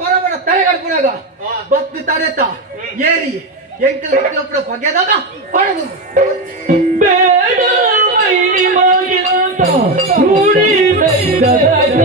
ಪರವನ ತಲೆಗಡ್ಪುನಾಗ ಬತ್ತು ತಡೆತ ಏರಿ ಎಂಕಲ್ ಮಕ್ಕಳಪ್ಪರ ಬಗೆದಾಗ ಪಡೆದು ಬೇಡ ಮೈನಿ ಮಾಗಿದಂತ ರೂಢಿ ಬೆಟ್ಟದ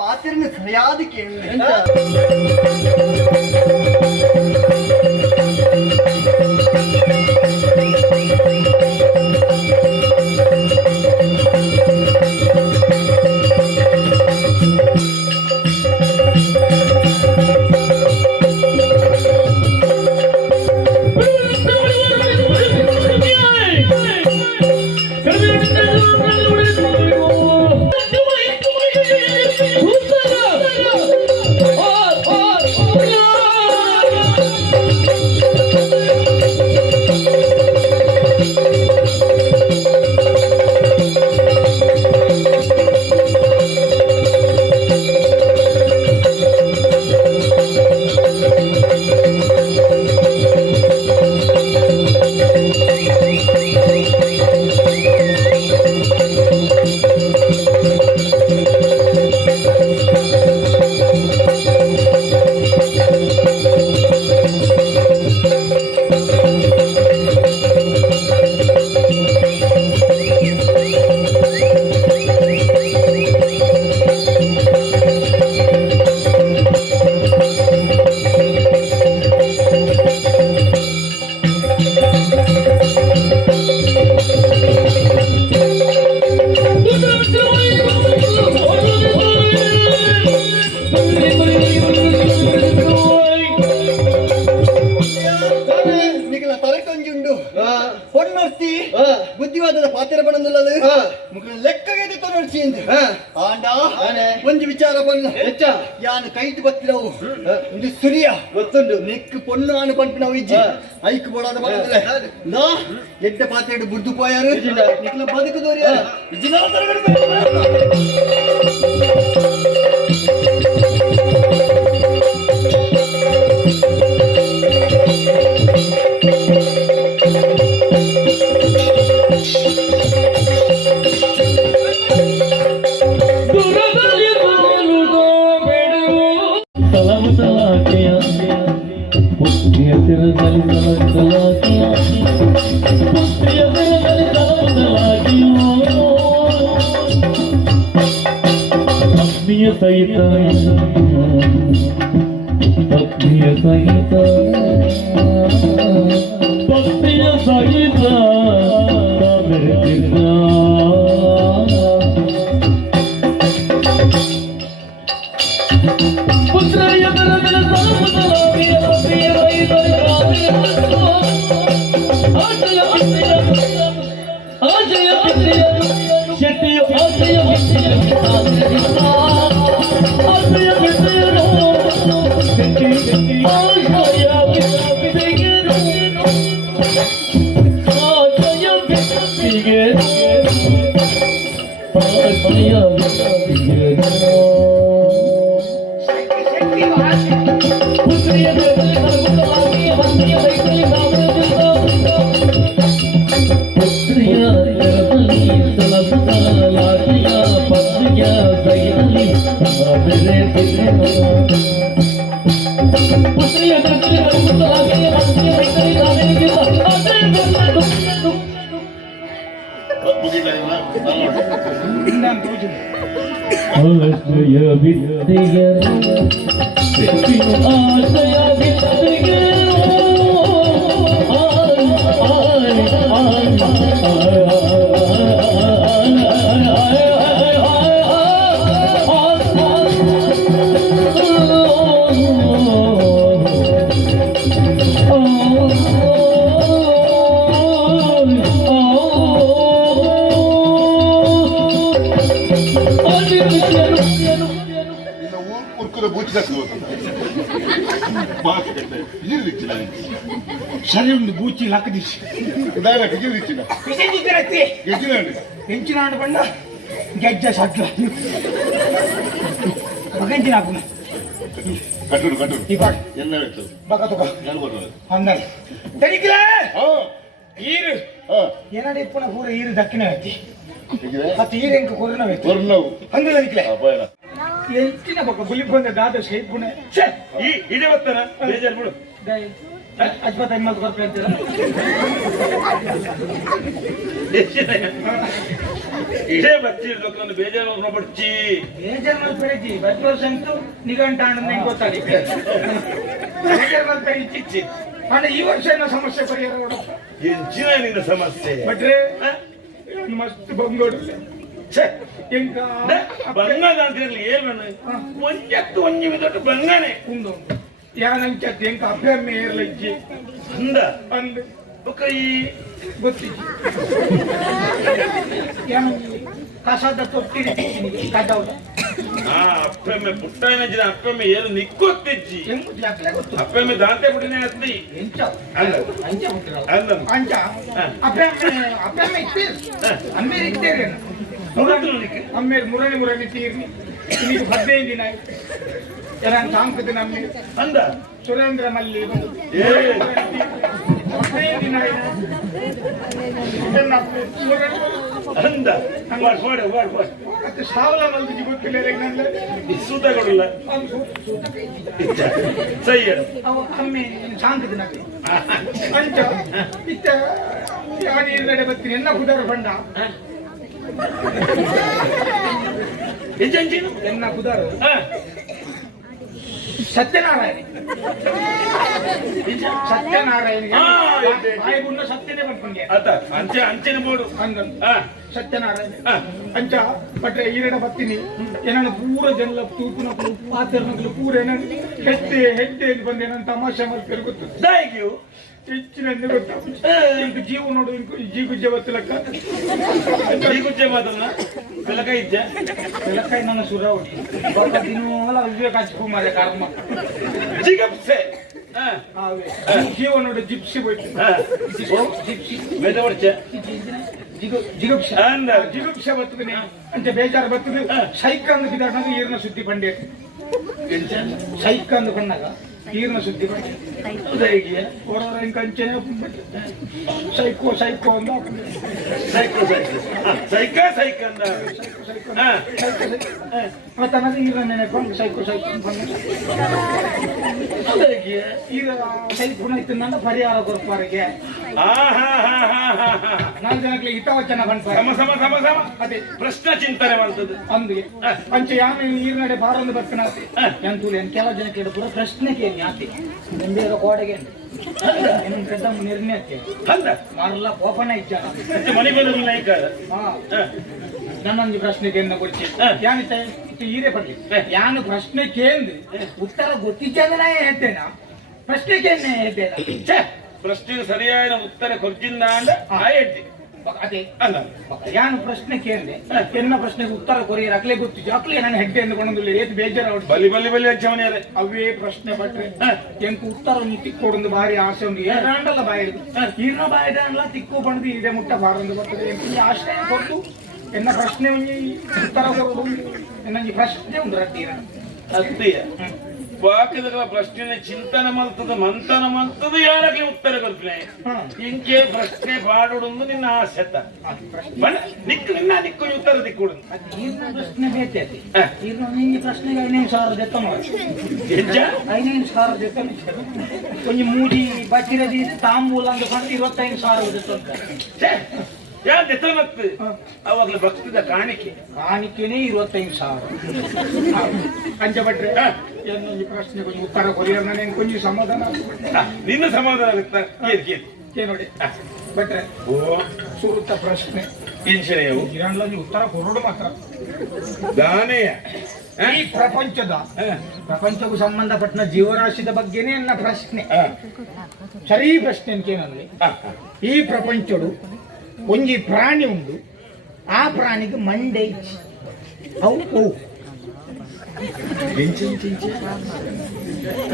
ಪಾತ್ರನ ಸರಿಯಾದ ಕೇಳಿ ಬುದ್ಧಿವಾದದ ಪಾತ್ರ ಬಂದಿಲ್ಲ ಲೆಕ್ಕಗೆ ತೊಡಸಿ ಆಂಡ ಒಂದು ವಿಚಾರ ಬಂದ ಯಾನು ಕೈದು ಬತ್ತಿರವು ಒಂದು ಸುರಿಯ ಗೊತ್ತುಂಡು ನೆಕ್ ಪೊಣ್ಣು ಆನು ಪಂಪಿನವು ಇಜ್ಜಿ ಐಕ್ ಬೋಡಾದ ಬಂದಿಲ್ಲ ನಾ ಎಡ್ಡ ಪಾತ್ರೆ ಬುದ್ದು ಪೋಯಾರು ನಿಕ್ಲ ಬದುಕುದೋರಿ ಇಜ್ಜಿನ ಸಹಿತ ಭಕ್ತಿಯ ಸಹಿತ ಭಕ್ತಿಯ ಸಹಿತ ಪುತ್ರ ಆಶ್ರಯ ವಿದ್ಯೆಯ ಆಶ್ರಯ ವಿದ್ಯೆಯ సరే ఉంది బూచి లక్క తీసి పెంచినాడు పండ గజ్జ సట్లు మగంచి నాకు ಕಟ್ಟುಡು ಕಟ್ಟುಡು ಈ ಪಾಟ್ ಎಲ್ಲ ಇತ್ತು ಬಗ ತುಕ ಹೇಳ್ಬೋದು ಅಂದಲ್ ತಡಿಕ್ಲೆ ಹಾ ಈರು ಹಾ ಏನಾಡಿ ಪುನ ಪೂರ ಈರು ದಕ್ಕಿನ ಐತಿ ಹೇಗಿದೆ ಮತ್ತೆ ಈರು ಎಂಕ ಕೊರನ ಐತಿ ಕೊರ್ನವು ಹಂಗಲ್ಲ ನಿಕ್ಲೆ ಅಪಾಯನ ಎಂಚಿನ ಬಕ ಬುಲಿ ಬಂದ ದಾದ ಶೇಪ್ ಗುಣ ಛೆ ಈ ಇದೇ ಬತ್ತನ ಬೇಜಾರು ಬಿಡು ದೈ ಅಜ್ಬತ ಇಮ್ಮತ್ ಬರ್ತಾ ಇರ್ತೀರ ಇದೇ ಬಚ್ಚಿರ್ಬೇಕಂದು ಬೇಜಾರು ನೋಡ್ಬಿಡ್ಚಿ ಬೇಜಾರ್ ಮಲ್ಪೆಡಿಜಿ ಬತ್ತು ವರ್ಷ ಅಂತೂ ನಿಗಂಟ ಆನಂದ ಹೆಂಗ್ ಗೊತ್ತಾಗಿ ಬೇಜಾರ್ ಮಲ್ಪೆಡಿಚ್ಚಿ ಅಂದ್ರೆ ಈ ವರ್ಷ ಏನೋ ಸಮಸ್ಯೆ ಪರಿಹಾರ ನೋಡಪ್ಪ ಎಂಚಿನ ನಿನ್ನ ಸಮಸ್ಯೆ ಬಟ್ರೆ ಮಸ್ತ್ ಬಂಗೋಡು ಛೆ ಎಂಕ ಬಂಗಾದ ಅಂತ ಇರ್ಲಿ ಏನು ಒಂಜತ್ತು ಒಂಜಿ ವಿದಟ್ಟು ಬಂಗಾನೆ ಉಂಡು ಯಾನಂಚತ್ ಎಂಕ ಅಭ್ಯಮ್ಮೆ ಏರ್ಲಜ್ಜಿ ಅಂದ ಅಂದ್ ಕೈ ಗೊತ್ತಿಜ್ಜಿ ಕಸದ ತೊಟ್ಟಿರಿ ಕದೌಡ ಅಪ್ಪಮ್ಮೆ ಪುಟ್ಟನಜಿನ ಅಪ್ಪಮ್ಮೆ ಏನು ನಿಕ್ಕೊತ್ತಿಜ್ಜಿ ಎಂಬುದು ಯಾಕಲೆ ಗೊತ್ತು ಅಪ್ಪಮ್ಮೆ ದಾಂತೆ ಬಿಡಿನೇ ಹತ್ತಿ ಎಂಚ ಅಲ್ಲ ಅಂಚ ಹುಟ್ಟಿರೋ ಅಲ್ಲ ಅಂಚ ಅಭ್ಯಮ್ಮೆ ಇತ್ತೀರಿ ಅಮ್ಮೇರಿ ಇತ್ತೇರಿ ಅಮ್ಮೇರಿ ಮುರಣಿ ತೀರ್ನಿ ಈಗ 15 ದಿನ ಆಯ್ತು ಯಾರು ಸಾಂಕದ ನಮ್ಮಿ ಅಂದ ಸುರೇಂದ್ರ ಮಲ್ಲಿ ಏ 15 ದಿನ ಆಯ್ತು ಅಂದ ವಾಡ್ ಮತ್ತೆ ಸಾವಲ ಮಲ್ದಿ ಗೊತ್ತಿಲ್ಲ ಸೂತ ಕೊಡಲ್ಲ ಸೈ ಹೇಳು ಅವ ಕಮ್ಮಿ ಸಾಂಕದ ನಮ್ಮಿ ಅಂಚ ಇತ್ತ ಯಾರು ಇಲ್ಲಡೆ ಬರ್ತೀನಿ ಎನ್ನ ಕುದಾರ ಬಂಡ ಎನ್ನ ಕುದಾರ ಸತ್ಯನಾರಾಯಣ ಬಾಯಿಗುಂಡ ಸತ್ಯನೇ ಬರ್ಕೊಂಡೆ ಅಂಚೆನ ಬೋಡು ಸತ್ಯನಾರಾಯಣ ಅಂಚ ಬಟ್ರೆ ಈರಡ ಬತ್ತೀನಿ ಏನನ್ನು ಪೂರ ಜನ ತೂಪುನ ಪಾತ್ರನಗಳು ಪೂರ ಏನನ್ನು ಹೆಡ್ಡೆ ಬಂದು ಏನನ್ನು ತಮಾಷೆ ಮಾಡ್ತಾರೆ ಗೊತ್ತು ಹೆಚ್ಚಿನ ಗೊತ್ತು ಜೀವ ನೋಡು ಜೀಗುಜ್ಜೆ ಗೊತ್ತಿಲ್ಲಕ್ಕ ಜೀಗುಜ್ಜೆ ಮಾತನ್ನ ಬೆಲಕಾಯಿ ಇದ್ದೆ ಬೆಲಕಾಯಿ ನನ್ನ ಸುರ ಹೊಡಿ ದಿನವಲ್ಲ ವಿವೇಕ ಹಚ್ಕೊಂಬಾರೆ ಕರ್ಮ ಜಿಗಪ್ಸೆ ಜೀವ ನೋಡು ಜಿಪ್ಸಿ ಹೋಯ್ತು ಜಿಪ್ಸಿ ಜಿಗುಪ್ಸೆ ಬರ್ತದೆ ಅಂತ ಬೇಜಾರು ಬರ್ತದೆ ಸೈಕಂದು ಬಿದ್ದಾಗ ಈರಿನ ಸುದ್ದಿ ಬಂಡೆ ಸೈಕಂದು ಬಂದಾಗ ಈರಿನ ಸುದ್ದಿ ಬಂಡೆ ಹೊರ ಕಂಚನೆ ಸೈಕೋ ಅಂದ ಮತ್ತೆ ಅನ್ನೋದು ಈರ ನೆನೆಕೊಂಡು ಸೈಕೋ ಈಗ ಸೈಕುಣ ಇತ್ತು ನನ್ನ ಪರಿಹಾರ ಕೊಡ್ಪಾರಿಗೆ 4 ಜನಕ್ಕೆ ಹಿತವಚನ ಬಂದ್ಪಾರೆ ಅದೇ ಪ್ರಶ್ನೆ ಚಿಂತನೆ ಮಾಡ್ತದೆ ಅಂದಿಗೆ ಪಂಚ ಯಾಮೆ ಈರ್ನಡೆ ಬಾರೊಂದು ಬರ್ತಾನೆ ಎಂತೂಲಿ ಕೆಲ ಜನಕ್ಕೆ ಪೂರ ಪ್ರಶ್ನೆಗೆ ಯಾತಿ ಮುಂದೇರೋ ಗೋಡೆಗೆ ಇನ್ನೊಂದು ಕಡ್ಡ ನಿರ್ಣಯಕ್ಕೆ ಮಾರಲ್ಲ ಕೋಪನ ಇಚ್ಛ ಮನೆ ಬರೋದಿಲ್ಲ ನನ್ನೊಂದು ಪ್ರಶ್ನೆಗೆ ಎನ್ನ ಕೊಡ್ತಿ ಯಾನಿತ ಈರೇ ಪಡ್ಲಿ ಯಾನು ಪ್ರಶ್ನೆ ಕೇಂದ್ರ ಉತ್ತರ ಗೊತ್ತಿದ್ದ ಹೇಳ್ತೇನ ಪ್ರಶ್ನೆ ಕೇಂದ್ರ ಹೇಳ್ತೇನ ಪ್ರಶ್ನೆಗೆ ಸರಿಯಾದ ಉತ್ತರ ಕೊರ್ಜಿಂದ ಅಂದ ಹೇಳ್ತೀನಿ ಅದೇ ಅಲ್ಲ ಯಾನು ಪ್ರಶ್ನೆ ಕೇಳಿದೆ ಎನ್ನ ಪ್ರಶ್ನೆಗೆ ಉತ್ತರ ಕೊರಿಯರ್ ಅಕ್ಲೆ ಗೊತ್ತಿದ್ದು ಅಕ್ಲೆ ನಾನು ಹೆಡ್ಡೆ ಎಂದುಕೊಂಡು ಏತ್ ಬೇಜಾರ ಬಲಿ ಹಚ್ಚವನಿಯಾರೆ ಅವೇ ಪ್ರಶ್ನೆ ಪಟ್ರೆ ಎಂಕು ಉತ್ತರ ತಿಕ್ಕೊಡೊಂದು ಭಾರಿ ಆಸೆ ಉಂಟು ಏನಾಂಡಲ್ಲ ಬಾಯಿಡು ಈರ್ನ ಬಾಯಿಡಲ್ಲ ತಿಕ್ಕು ಪಣದು ಇದೆ ಮುಟ್ಟ ಬಾರೊಂದು ಬರ್ತದೆ ಎಂಕು ಆಶ್ರಯ ಕೊಟ್ಟು ಎನ್ನ ಪ್ರಶ್ನೆ ಉತ್ತರ ಕೊಡೋದು ಎನ್ನ ಪ್ರಶ್ನೆ ಉಂಟು ರಡ್ಡಿ ಅತ್ತೆಯ ಬಾಕಿದ ಪ್ರಶ್ನೆ ಚಿಂತನೆ ಮಾಡ್ತದ ಮಂಥನ ಮಾಡ್ತದ ಯಾರಕ್ಕೆ ಉತ್ತರ ಕೊಡ್ತೀನಿ ಇಂಕೆ ಪ್ರಶ್ನೆ ಪಾಡೋದು ನಿನ್ನ ಆಸೆತ ದಿಕ್ಕು ನಿನ್ನ ದಿಕ್ಕು ಉತ್ತರ ದಿಕ್ಕು ಪ್ರಶ್ನೆ ಬೇಕೈತಿ ನಿಂಗೆ ಪ್ರಶ್ನೆಗೆ 5,000 ಜೊತೆ ಮಾಡಿ 5,000 ಜೊತೆ ಕೊಂಚ ಮೂಜಿ ಬಚ್ಚಿರದಿ ತಾಂಬೂಲ ಅಂತ ಕಂಡು 25,000 ಜೊತೆ ಯಾರು ಜೊತೆ ಮತ್ತೆ ಅವಾಗಲೇ ಭಕ್ತಿದ ಕಾಣಿಕೆನೇ 25,000 ಅಂಜಬಟ್ರೆ ಏನು ಈ ಪ್ರಶ್ನೆ ಕೊಂಚ ಉತ್ತರ ಕೊರಿಯರ್ ನಾನು ಕೊಂಚ ಸಮಾಧಾನ ನಿನ್ನ ಸಮಾಧಾನ ಆಗುತ್ತಾ ನೋಡಿ ಬಟ್ರೆ ಸುರುತ್ತ ಪ್ರಶ್ನೆ ಟೆನ್ಷನ್ ಉತ್ತರ ಕೊರೋಡು ಮಾತ್ರ ದಾನೆಯ ಈ ಪ್ರಪಂಚಕ್ಕೂ ಸಂಬಂಧಪಟ್ಟ ಜೀವರಾಶಿದ ಬಗ್ಗೆನೇ ನನ್ನ ಪ್ರಶ್ನೆ ಸರಿ ಪ್ರಶ್ನೆ ಅಂತೇನಂದ್ರೆ ಈ ಪ್ರಪಂಚಡು ಒಂಜಿ ಪ್ರಾಣಿ ಉಂಡು ಆ ಪ್ರಾಣಿಗೆ ಮಂಡೆ ಅವು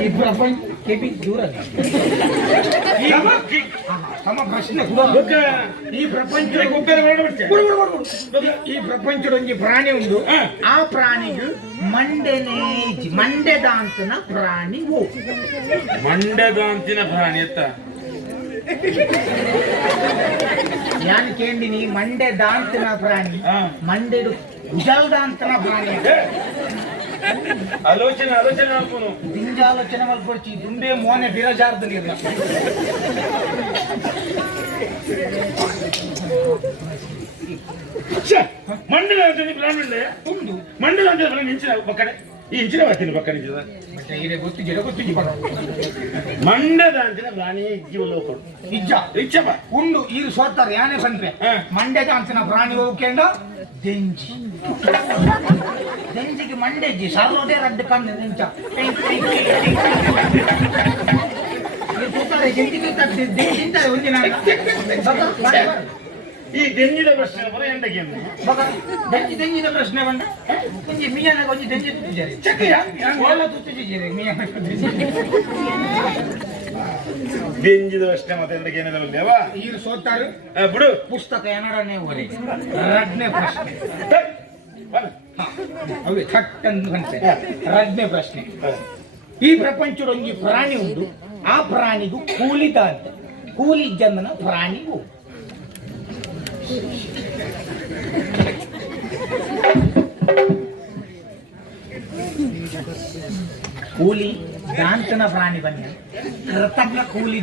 ಈ ಪ್ರಪಂಚ ಕೆಪಿ ದೂರ ಸಮ ಪ್ರಶ್ನೆ ಈ ಪ್ರಪಂಚ ಈ ಪ್ರಪಂಚದೊಂದು ಪ್ರಾಣಿ ಉಂಡು ಆ ಪ್ರಾಣಿಗೆ ಮಂಡೆದಾಂತನ ಪ್ರಾಣಿ ಮಂಡೆದಾಂತಿನ ಪ್ರಾಣಿ ಎತ್ತ ಯಾನ್ ಕೇಳಿನಿ ಮಂಡೆದಾಂತನ ಪ್ರಾಣಿ ಮಂಡೆಡು ಭುಜಲ್ದಾಂತನ ಪ್ರಾಣಿ ಆಲೋಚನೆ ಹಾಕೋನು ದಿಂಜಾಲೋಚನೆ ಮಲ್ಪಡ್ಚಿ ದುಂಬೆ ಮೋನೆ ಬಿರಜಾರ್ದಲ್ಲಿ ಮಂಡಲ ಪ್ರಾಣಿ ಉಂಟು ಮಂಡಲ ಅಂತ ಪ್ರಾಣಿ ಇಂಚಿನ ಪಕ್ಕಡೆ ಈ ಇಂಚಿನ ಬರ್ತೀನಿ ಪಕ್ಕ ಗೊತ್ತಿಗೆ ಮಂಡದ ಅಂಚಿನ ಪ್ರಾಣಿ ಜೀವಲೋಕ ಇಚ್ಛಪ್ಪ ಉಂಡು ಈರು ಸೋತಾರೆ ಯಾನೇ ಬಂದ್ರೆ ಮಂಡ್ಯದ ಅಂಚಿನ ಪ್ರಾಣಿ ಹೋಗ್ಕೊಂಡ ದೆಂಜಿಗೆ ಮಂಡೆಜ್ಜಿ ಸರ್ವದೇ ರಡ್ಡು ಕಣ್ಣು ನಿಂಚ ಈ ದೆಂಜಿದ ಪ್ರಶ್ನೆ ಬರ ಎಂಟಕ್ಕೆ ದೆಂಜಿದ ಪ್ರಶ್ನೆ ಬಂದ ಒಂಜಿ ಮೀಯನ ಒಂಜಿ ದೆಂಜಿ ದೆಂಜಿದ ಪ್ರಶ್ನೆ ಮತ್ತೆ ಎಂಟಕ್ಕೆ ಏನಿಲ್ಲ ಈರು ಸೋತಾರು ಬಿಡು ಪುಸ್ತಕ ಏನಾರನೇ ಓದಿ ರಡ್ನೆ ಪ್ರಶ್ನೆ ಅವೇ ಥಟ್ಟನ್ನು ಬಂತೆ ರಡ್ನೆ ಪ್ರಶ್ನೆ ಈ ಪ್ರಪಂಚದೊಂದು ಪ್ರಾಣಿ ಉಂಟು ಆ ಪ್ರಾಣಿಗೂ ಕೂಲಿದ ಅಂತ ಕೂಲಿ ಜನ್ಮನ ಪ್ರಾಣಿಗೂ ಕೂಲಿ ದಾಂತನ ಪ್ರಾಣಿ ಬನ್ನಿ ಕೃತಜ್ಞ ಕೂಲಿ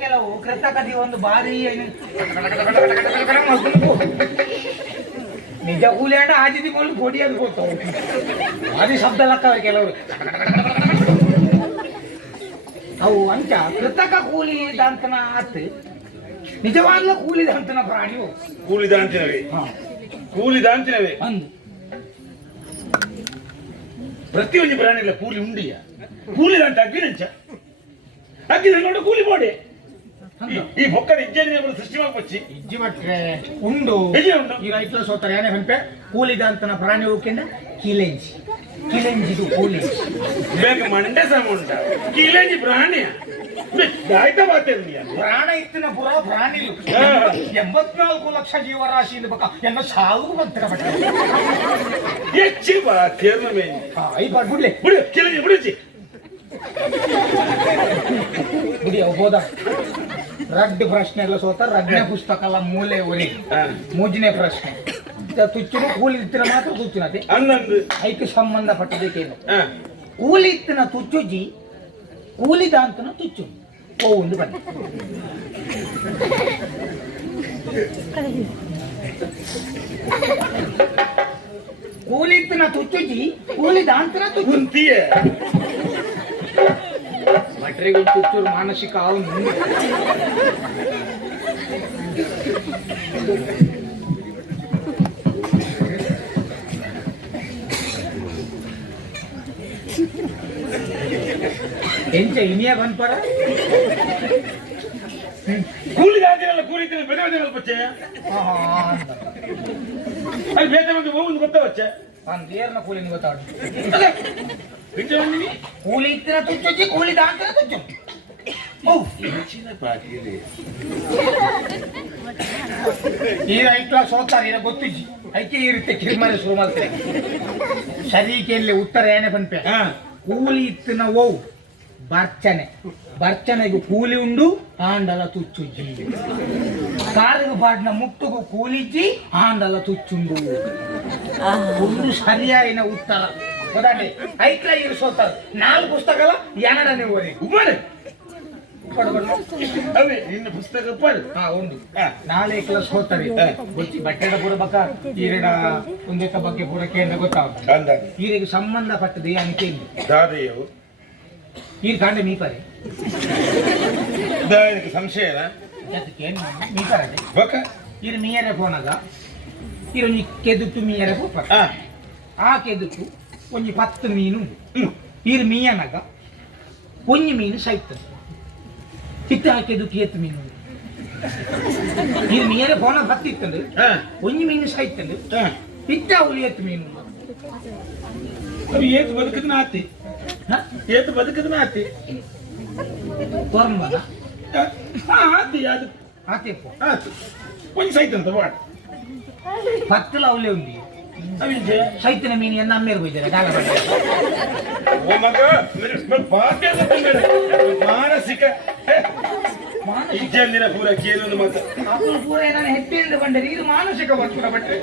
ಕೆಲವು ಕೃತಕದಿ ಒಂದು ಬಾರಿ ನಿಜ ಕೂಲಿ ಅಣ್ಣ ಆಜಿದಿ ಮೊದಲು ಕೊಡಿ ಅದು ಗೊತ್ತಾವ ಭಾರಿ ಶಬ್ದ ಲಕ್ಕವ್ರೆ ಕೆಲವರು ಅವು ಅಂಚ ಕೃತಕ ಕೂಲಿ ದಾಂತನ ಆತ್ ನಿಜವಾಗ್ಲೂ ಕೂಲಿ ದಾಂತನ ಪ್ರಾಣಿಯು ಕೂಲಿ ದಾಂತಿನವೇ ಒಂದು ಪ್ರತಿಯೊಂದು ಪ್ರಾಣಿ ಇಲ್ಲ ಕೂಲಿ ಉಂಡಿಯ ಕೂಲಿ ದಾಂತ ಅಗ್ಗಿನಂಚ ಅಗ್ಗಿನ ನೋಡು ಕೂಲಿ ಬೋಡೆ ಈ ಬೊಕ್ಕದ ಇಜ್ಜೆನ ಸೃಷ್ಟಿ ಮಾಡ್ಕೊಚ್ಚಿ ಇಜ್ಜಿ ಬಟ್ರೆ ಉಂಡು ಈ ರೈತರು ಸೋತಾರೆ ಏನೇ ಹಂಪೆ ಕೂಲಿ ದಾಂತನ ಪ್ರಾಣಿ ಹೋಗ್ಕೊಂಡ ಕಿಲೆಂಜಿದು ಕೂಲಿ ಬೇಗ ಮಂಡೆ ಸಮ ಉಂಟ ಕಿಲೆಂಜಿ ಪ್ರಾಣಿಯ ಆಯ್ತಾ ಮಾತೇನಿಯ ಪ್ರಾಣ ಇತ್ತಿನ ಪುರ ಪ್ರಾಣಿ 84 ಲಕ್ಷ ಜೀವರಾಶಿ ಬಕ ಎಲ್ಲ ಸಾವು ಬಂತರ ಬಟ್ಟ ಹೆಚ್ಚಿ ಬಾ ತೇರ್ನ ಮೇನಿ ಐ ಬಿಡ್ಲೆ ಬಿಡು ಕಿಲೆಂಜಿ ಬಿಡುಚಿ ಬಿಡಿ ಹೋದ ರಡ್ಡು ಪ್ರಶ್ನೆ ಎಲ್ಲ ಸೋತ ರಡ್ನೆ ಪುಸ್ತಕ ಎಲ್ಲ ಮೂಲೆ ಒರಿ ಮೂಜನೇ ಪ್ರಶ್ನೆ ತುಚ್ಚಿನ ಕೂಲಿ ಇತ್ತಿನ ಮಾತ್ರ ತುಚ್ಚಿನತೆ ಹನ್ನೊಂದು ಐಕ್ಕೆ ಸಂಬಂಧಪಟ್ಟದಕ್ಕೇನು ಕೂಲಿ ಇತ್ತಿನ ತುಚ್ಚುಜಿ ಕೂಲಿದಾಂತನ ತುಚ್ಚು ಒಂದು ಬನ್ನಿ ಕೂಲಿತ್ತಿನ ತುಚ್ಚುಜಿ ಕೂಲಿದಾಂತನ ತುಚ್ಚುಂತಿಯ ಮಟ್ರಿಗೆ ತುಚ್ಚೂರು ಮಾನಸಿಕ ಅವನು ಎಂಚ ಇನಿಯ ಬಂದ್ಪರ ಕೂಲಿ ದಾಂತಿನಲ್ಲ ಕೂಲಿ ಬೆದೆ ಬೆದೆ ಬಚ್ಚೆ ಅಲ್ಲಿ ಬೇತೆ ಮಂದಿ ಹೋಗುದು ಗೊತ್ತವಚ್ಚೆ ನಾನು ದೇರ್ನ ಕೂಲಿನ ಗೊತ್ತಾಡು ಕೂಲಿ ಕೂಲಿ ಇತ್ತಿನ ತುಚ್ಚುಜಿ ಕೂಲಿ ದಾಂತನ ತುಚ್ಚು ಹೆಚ್ಚಿನ ಪಾಟೀಲಿ ಈ ಐಕ್ಲ ಸೋತಾರೆ ಇರ ಗೊತ್ತಿಜ್ಜಿ ಐಕೆ ಇರುತ್ತೆ ಕಿರಿಮನೆ ಶುರು ಮಾಡ್ತಾರೆ ಸರಿಕೆಯಲ್ಲಿ ಉತ್ತರ ಏನೇ ಪನ್ಪೆ ಕೂಲಿ ಇತ್ತಿನ ಓ ಬರ್ಚನೆಗೂ ಕೂಲಿ ಉಂಡು ಆಂಡಲ ತುಚ್ಚುಜ್ಜಿ ಕಾಲಿಗೆ ಪಾಡ್ನ ಮುಟ್ಟುಗೂ ಕೂಲಿಜ್ಜಿ ಆಂಡಲ ತುಚ್ಚುಂಡು ಒಂದು ಸರಿಯಾಯಿನ ಉತ್ತರ ಗೊತ್ತಾಗ್ಲಿ ಐಕ್ಲ ಇರು ಸೋತಾರೆ 4 ಪುಸ್ತಕಲ ಎನಡನೆ ಓರಿ ಉಮ್ಮನೆ ಅವೇ ನಿನ್ನ ಪುಸ್ತಕ ಪಡ್ ಉಂಡು 4 ಕ್ಲಾಸ್ ಹೋಗ್ತವೆ ಗೊತ್ತಿ ಬಟ್ಟೆಡ ಪೂರ ಬಕ್ಕ ಈರೆಡ ಒಂದೇಕ ಬಗ್ಗೆ ಪೂರ ಕೇಂದ್ರ ಗೊತ್ತಾಗ ಈರಿಗೆ ಸಂಬಂಧಪಟ್ಟದ್ದು ಅನಿಕೆ ದಾದೆಯು ಈ ಕಾಂಡೆ ಮೀಪರೆ ದಾದೆಗೆ ಸಂಶಯನ ಮೀಪರೆ ಬಕ ಇದು ಮೀಯರೆ ಫೋನಾಗ ಇದು ಕೆದುಟ್ಟು ಮೀಯರೆ ಹೋಪ ಆ ಕೆದುಟ್ಟು ಒಂಜಿ 10 ಮೀನು ಇದು ಮೀಯನಾಗ ಒಂಜಿ ಮೀನು ಸೈತದೆ ಚಿತ್ತ ಹಾಕಿದುಟ್ಟು ಎತ್ತು ಮೀನು ಇದು ಮೀಯರೆ ಫೋನಾಗ 10 ಇತ್ತಂದ್ರೆ ಒಂಜಿ ಮೀನು ಸೈತಂದ್ರೆ ಚಿತ್ತ ಹುಲಿ ಎತ್ತು ಮೀನು ಅದು ಏತು ಬದುಕದನ ಆತಿ ಏತು ಬದುಕದನ ಆತಿ ತೋರ್ಮದ ಆತಿ ಅದು ಆತಿಪ್ಪ ಆತು ಒಂಜಿ ಸೈತಂತ ಬಾಡ್ 10 ಅವಲೇ ఉంది ಅವಿಂಜೆ ಸೈತನ ಮೀನು ಎನ್ನ ಅಮ್ಮೇರು ಬೈದರೆ ಡಾಲ ಬಡ್ಡೆ ಓ ಮಗ ಬಾಕೆ ಮಾನಸಿಕ ಇಜ್ಜಂದಿನ ಪೂರ ಕೇಳೋದು ಮತ್ತೆ ಅಪ್ಪು ಪೂರ ನಾನು ಹೆಟ್ಟಿಂದ ಬಂದರೆ ಇದು ಮಾನಸಿಕ ವರ್ತುರ ಬಟ್ಟೆ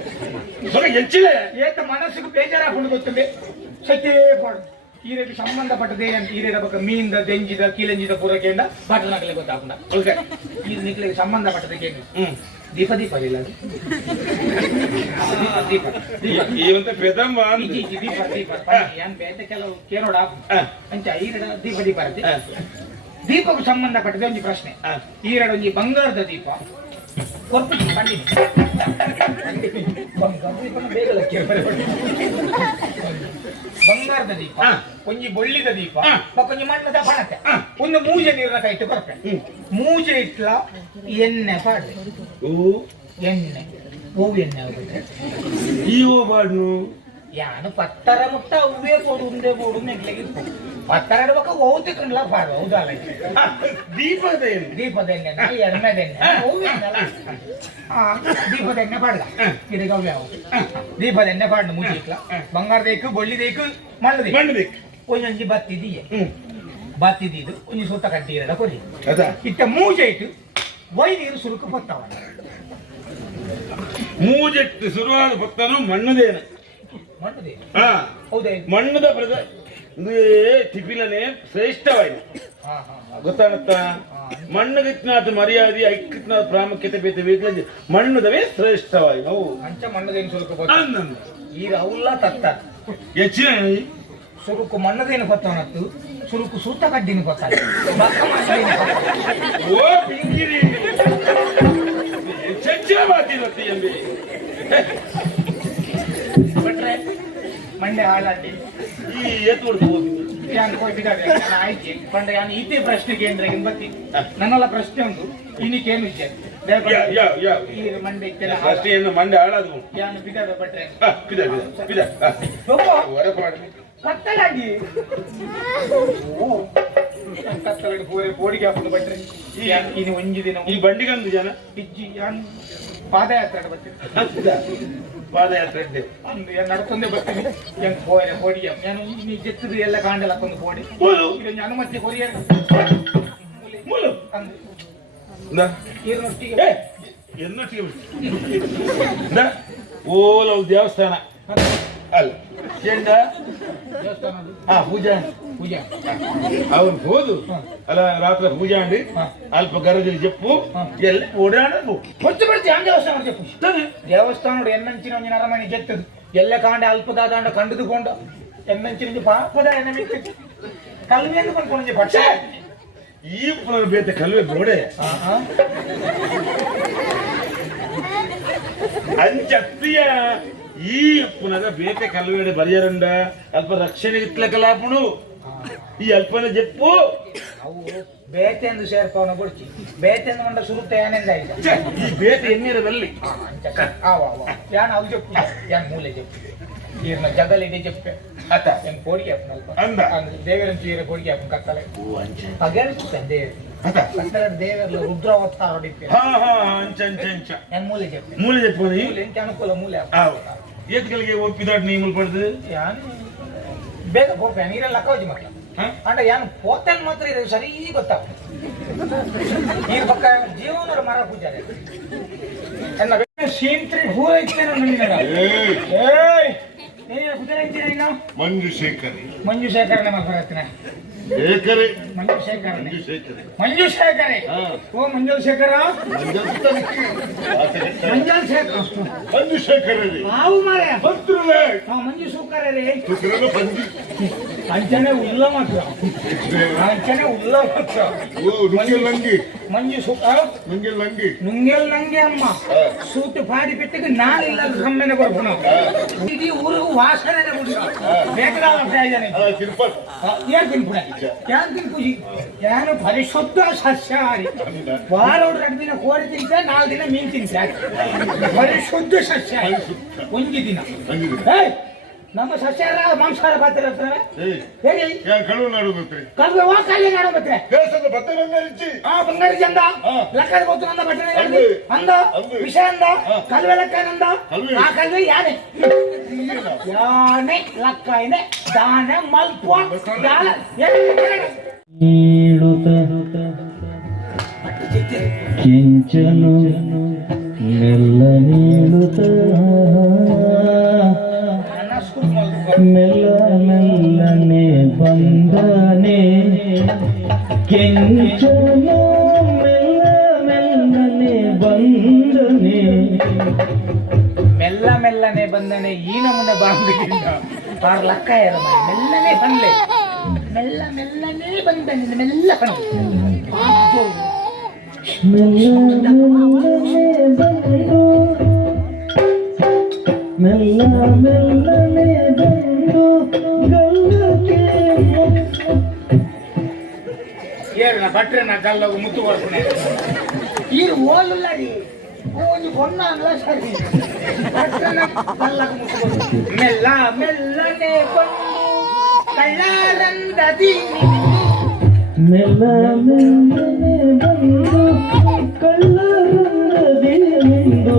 ಮಗ ಹೆಚ್ಚಿಲ್ಲ ಏತ ಮನಸ್ಸಿಗೆ ಬೇಜಾರಾಕೊಂಡು ಗೊತ್ತದೆ ಸತ್ಯೇ ಕೊಡು ಈರೆಗೆ ಸಂಬಂಧಪಟ್ಟದೆ ಅಂತ ಈರೆಡ ಬಗ್ಗೆ ಮೀನಿಂದ ದೆಂಜಿದ ಕೀಲಂಜಿದ ಪೂರಕೆಯಿಂದ ಬಾಟನಾಗಲೇ ಗೊತ್ತಾಗಲ್ಲ ಓಕೆ ಇದು ನಿಕ್ಲಿಗೆ ಸಂಬಂಧಪಟ್ಟದಕ್ಕೆ ದೀಪ ಇಲ್ಲ ದೀಪ ಇವಂತ ಪೆದಮ್ಮ ದೀಪ ಏನ್ ಬೇತೆ ಕೆಲವು ಕೇಳೋಡ ಅಂಚ ಈರೆಡ ದೀಪ ಇರುತ್ತೆ ದೀಪಕ್ಕೂ ಸಂಬಂಧಪಟ್ಟದೆ ಒಂದು ಪ್ರಶ್ನೆ ಈರೆಡ ಒಂಜಿ ಬಂಗಾರದ ದೀಪ ಕೊರ್ಪು ಪಂಡಿ ಬಂಗಾರದ ದೀಪ ಒಂಜಿ ಬೊಳ್ಳಿದ ದೀಪ ಕೊಂಚ ಮಣ್ಣದ ಪಣತೆ ಒಂದು ಮೂಜೆ ನೀರಿನ ಕೈಟ್ಟು ಬರ್ತೆ ಮೂಜೆ ಇಟ್ಲ ಎಣ್ಣೆ ಪಾಡ್ರೆ ಎಣ್ಣೆ ಹೂವು ಎಣ್ಣೆ ಹೋಗುತ್ತೆ ಈ ಹೂ ಬಾಡ್ನು ಯಾನು ಪತ್ತರ ಮುಟ್ಟ ಹೂವೇ ಬೋಡು ಉಂದೆ ಬೋಡು ನೆಗ್ಲೆಗೆ ಪತ್ತರ ಇಡ್ಬೇಕ ಹೌದು ಕಂಡ್ಲ ಪಾಡು ಹೌದಲ್ಲ ದೀಪದ ಎಣ್ಣೆ ದೀಪದ ಎಣ್ಣೆ ಎಣ್ಣೆದ ಎಣ್ಣೆ ಹೂವೆಣ್ಣೆಲ್ಲ ದೀಪದ ಎಣ್ಣೆ ಪಾಡ್ದ ಗಿಡಗ ಯಾವ ದೀಪದ ಎಣ್ಣೆ ಪಾಡ್ನು ಮೂಜೆ ಇಟ್ಲ ಬಂಗಾರದೇಕು ಬೊಳ್ಳಿದೇಕು ಮಣ್ಣಬೇಕು ಒಂಜೊಂಜಿ ಬತ್ತಿದೀಯ ಬತ್ತಿದ್ದು ಒಂಜಿ ಸುತ್ತ ಕಟ್ಟಿ ಇರಡ ಕೊಡಿ ಅದಾ ಇತ್ತ ಮೂಜೆ ಇಟ್ಟು ವೈ ನೀರು ಸುರುಕು ಬತ್ತವ ಮೂಜೆಟ್ಟು ಶುರುವಾದ ಭಕ್ತನು ಮಣ್ಣದೇನು ಮಣ್ಣದೆ ಹಾ ಹೌದೇ ಮಣ್ಣದ ಟಿಪಿಲನೆ ಶ್ರೇಷ್ಠವಾಯಿತು ಗೊತ್ತಾಗುತ್ತಾ ಮಣ್ಣಗಿತ್ನಾದ ಮರ್ಯಾದೆ ಐಕ್ಯತ್ನಾದ ಪ್ರಾಮುಖ್ಯತೆ ಬೇಕಲ್ಲ ಮಣ್ಣದವೇ ಶ್ರೇಷ್ಠವಾಯಿ ನಾವು ಅಂಚ ಮಣ್ಣದೇನು ಸುರುಕು ಈಗ ಅವಲ್ಲ ತತ್ತ ಹೆಚ್ಚಿನ ಸುರುಕು ಮಣ್ಣದೇನು ಬತ್ತವನತ್ತು ಸುರುಕು ಸೂತ ಕಡ್ಡಿನ ಬತ್ತ ಓ ಪಿಂಗಿರಿ ಹೆಚ್ಚಿನ ಮಾತಿರತ್ತಿ ಎಂಬಿ ಬಿಟ್ರೆ ಮಂಡೆ ಹಾಳಾಡಿ ಈ ಎತ್ತು ಹೊಡೆದು ಹೋಗಿ ಆಯ್ತು ಪಂಡ ಯಾನು ಇದೇ ಪ್ರಶ್ನೆ ಕೇಂದ್ರ ಬತ್ತಿ ನನ್ನೆಲ್ಲ ಪ್ರಶ್ನೆ ಉಂಟು ಇನ್ನಿಕೇನು ಈ ಮಂಡೆ ಪ್ರಶ್ನೆಯನ್ನು ಮಂಡೆ ಹಾಳಾದವು ಯಾನು ಬಿಡಾದ ಬಟ್ರೆ ಕತ್ತಲಾಗಿ ಕತ್ತಲಾಗಿ ಬೋಡಿಗೆ ಹಾಕೊಂಡು ಬಟ್ರೆ ಇನ್ನು ಒಂಜಿ ದಿನ ಈ ಬಂಡಿಗಂದು ಜನ ಇಜ್ಜಿ ಯಾನು ಪಾದಯಾತ್ರೆ ಬರ್ತೀನಿ ಪಾದಯಾತ್ರೆ ನಡ್ಕೊಂಡೆ ಬರ್ತೀನಿ ಹೆಂಗ್ ಹೋಡಿ ನಾನು ನೀ ಜೆತ್ತದು ಎಲ್ಲ ಕಾಂಡಲ್ಲ ಹಾಕೊಂಡು ಹೋಡಿ ಇದೊಂದು ಅನುಮತಿ ಕೊರಿಯರ್ ಓಲ ದೇವಸ್ಥಾನ ಅಲ್ಲ ಚೆಂಡ ಪೂಜಾ ಪೂಜಾ ಅವನು ಹೋದು ಅಲ್ಲ ರಾತ್ರಿ ಪೂಜಾ ಅಂಡಿ ಅಲ್ಪ ಗರಜಲ್ಲಿ ಜಪ್ಪು ಎಲ್ಲ ಓಡಾಡದು ಹೊಚ್ಚು ಬಿಡ್ತಿ ಆ ದೇವಸ್ಥಾನ ಜಪ್ಪು ದೇವಸ್ಥಾನ ನೋಡಿ ಎನ್ನಂಚಿನ ಒಂದು ನರಮಣಿ ಜೆತ್ತದು ಎಲ್ಲ ಕಾಂಡ ಅಲ್ಪದಾದಾಂಡ ಕಂಡುದುಕೊಂಡು ಎನ್ನಂಚಿನ ಪಾಪದ ಎನ್ನ ಮಿಕ್ಕಿತ್ತು ಕಲ್ವಿಯನ್ನು ಕೊಂಡ್ಕೊಂಡು ಪಕ್ಷ ಈ ಪುನರ್ ಬೇತೆ ಕಲ್ವೆ ಗೋಡೆ ಅಂಚತ್ತಿಯ ಈ ಪುನಗ ಬೇತೆ ಕಲ್ವೇಡೆ ಬರಿಯರಂಡ ಅಲ್ಪ ರಕ್ಷಣೆ ಇತ್ಲಕಲಾಪುಣು ಈ ಅಲ್ಪನ ಜಪ್ಪು ಅವು ಬೇತೆ ಎಂದು ಸೇರ್ಪವನ ಕೊಡ್ತಿ ಬೇತೆ ಎಂದು ಮಂಡ ಸುರುತ್ತೆ ಏನೆಂದಾಯ್ತು ಈ ಬೇತೆ ಎನ್ನಿರದಲ್ಲಿ ಯಾನ್ ಅವು ಜಪ್ಪು ಯಾನ್ ಮೂಲೆ ಜಪ್ಪು ಈರ್ನ ಜಗಲಿದೆ ಜಪ್ಪೆ ಅತ್ತ ಏನ್ ಕೋಡಿಗೆ ಅಪ್ಪ ಅಂದ ದೇವರ ಚೀರ ಕೋಡಿಗೆ ಅಪ್ಪ ಕತ್ತಲೆ ಹಾಗೆ ದೇವ್ ಅದ ದೇವರ ರುದ್ರಾವತಾರ ಹೊಡಿತೀವಿ ಹಾ ಹಾ ಅಂಚ ಅಂಚ ಅಂಚ ನಾನು ಮೂಲೆ చెప్పి ಮೂಲೆ చెప్పని ಎಂತ ಅನುಕೂಲ ಮೂಲೆ ಏತ್ಗಳಿಗೆ ಒಪ್ಪಿದಾಡ್ ನೀ ಮೂಲ ಪಡೆದು ಯಾನು ಬೇಗ ಹೋಗ್ಯಾನ ನೀರೆಲ್ಲ ಲಕ್ಕವಜಿ ಮಕ್ಕಳ ಅಂಡ ಯಾನು ಪೋತನ್ ಮಾತ್ರ ಇದು ಸರಿ ಗೊತ್ತಾಗ ನೀರು ಪಕ್ಕ ಜೀವನದ ಮರ ಪೂಜಾರೆ ಎನ್ನ ಸೀಂತ್ರಿ ಹೂ ಐತೇನೋ ನಿನಗ ಏಯ್ ನೀನು ಪೂಜಾರೆ ಇದ್ದೀರಾ ಇನ್ನು ಮಂಜು ಶೇಖರ್ ಮಂಜು ಶೇಖರನೆ ಮಾಡ್ಬರತ್ತೀನಿ ಏಕರೆ ಮಂಜು ಶೇಖರನೆ ಮಂಜು ಶೇಖರ್ ಮಂಜು ಶೇಖರೆ ಓ ಮಂಜು ಶೇಖರ ಮಂಜಲ್ ಶೇಖರ ಮಂಜು ಶೇಖರ್ ರೀ ನಾವು ಮಾರೆ ಭಕ್ತರೇ ಮಂಜು ಸೂಕರ ರೀ ಶುಕ್ರನ ಬಂದಿ ಅಂಚನೆ ಉಲ್ಲ ಮಾತ್ರ ಅಂಚನೆ ಉಲ್ಲ ಮಾತ್ರ ಓ ನುಂಗೆ ಲಂಗಿ ಮಂಜು ಸೂಕ ನುಂಗೆ ಲಂಗಿ ನುಂಗೆಲ್ ನಂಗೆ ಅಮ್ಮ ಸೂಟ್ ಪಾಡಿ ಬಿಟ್ಟಿಗೆ ನಾನಿಲ್ಲ ಸಮ್ಮೆನೆ ಬರ್ಬೋದು ಇಡೀ ಊರಿಗೂ ವಾಸನೆ ಬೇಕಾದ ಇದ್ದಾನೆ ತಿರುಪತಿ ಏನ್ ತಿನ್ಪುಡ ಏನ್ ತಿನ್ಪುಜಿ ಏನು ಪರಿಶುದ್ಧ ಸಸ್ಯಾಹಾರಿ ವಾರ ಎರಡು ದಿನ ಕೋಳಿ ತಿಂತ 4 ದಿನ ಮೀನ್ ತಿಂತ ಪರಿಶುದ್ಧ ಸಸ್ಯಾಹಾರಿ ಒಂಜಿ ದಿನ ಏಯ್ ನಮ್ಮ ಸಸ್ಯಾಹಾರ ಮಾಂಸಾಹಾರ ಬಾತಿರ ಹೇಳಿ ಕಳುವು ನಾಡುತ್ತೆ ಕಲ್ವೆ ವಾ ಕಾಲಿ ನಾಡೋ ಬತ್ತೆ ದೇಶದ ಭತ್ತ ಬಂಗಾರಿಚ್ಚಿ ಬಂಗಾರಿ ಚಂದ ಲಕ್ಕದ ಗೊತ್ತು ನಂದ ಬಟ್ಟೆ ಅಂದ ವಿಷಯ ಅಂದ ಕಲ್ವೆ ಲೆಕ್ಕ ನಂದ ಆ ಕಲ್ವೆ ಯಾನೆ ಯಾನೆ ಲಕ್ಕ ಇದೆ ದಾನೆ ಮಲ್ಪ ದಾಳ ನೀಡುತ್ತ ಕಿಂಚನು ಮೆಲ್ಲ ನೀಡುತ್ತ ಮೆಲ್ಲ ಮೆಲ್ಲನೆ ಬಂದನೆ ಕೆಂಚನು ಮೆಲ್ಲ ಮೆಲ್ಲನೆ ಬಂದನೆ ಮೆಲ್ಲ ಮೆಲ್ಲನೆ ಬಂದನೆ ಈ ನಮೂನೆ ಬಾಂಬಿಗಿಂದ ಪಾರ್ ಲಕ್ಕ ಯಾರ ಮೆಲ್ಲನೆ ಬಂದ್ಲೆ ಮೆಲ್ಲ ಮೆಲ್ಲನೆ ಬಂದನೆ ಮೆಲ್ಲ ಬಂದು ಮೆಲ್ಲ ಮೆಲ್ಲನೆ ಬಂದು ಮೆಲ್ಲ ಮೆಲ್ಲನೆ ಬಂದು ಗಲ್ಲಕ್ಕೆ ಏನ ಬಟ್ರೆನ ಗಲ್ಲೋಗು ಮುತ್ತು ಬರ್ಕೊನೆ ಈ ಓಲಲ್ಲ ರೀ ಒಂದು ಕೊನ್ನ ಅಲ್ಲ ಸರಿ ಬಟ್ರೆನ ಗಲ್ಲೋಗು ಮುತ್ತು ಬರ್ಕೊನೆ ಮೆಲ್ಲ ಮೆಲ್ಲನೆ ಬಂದು ಕಳ್ಳರಂದದಿ ಮೆಲ್ಲ ಮೆಲ್ಲನೆ ಬಂದು ಕಳ್ಳರಂದದಿ ನಿಂದು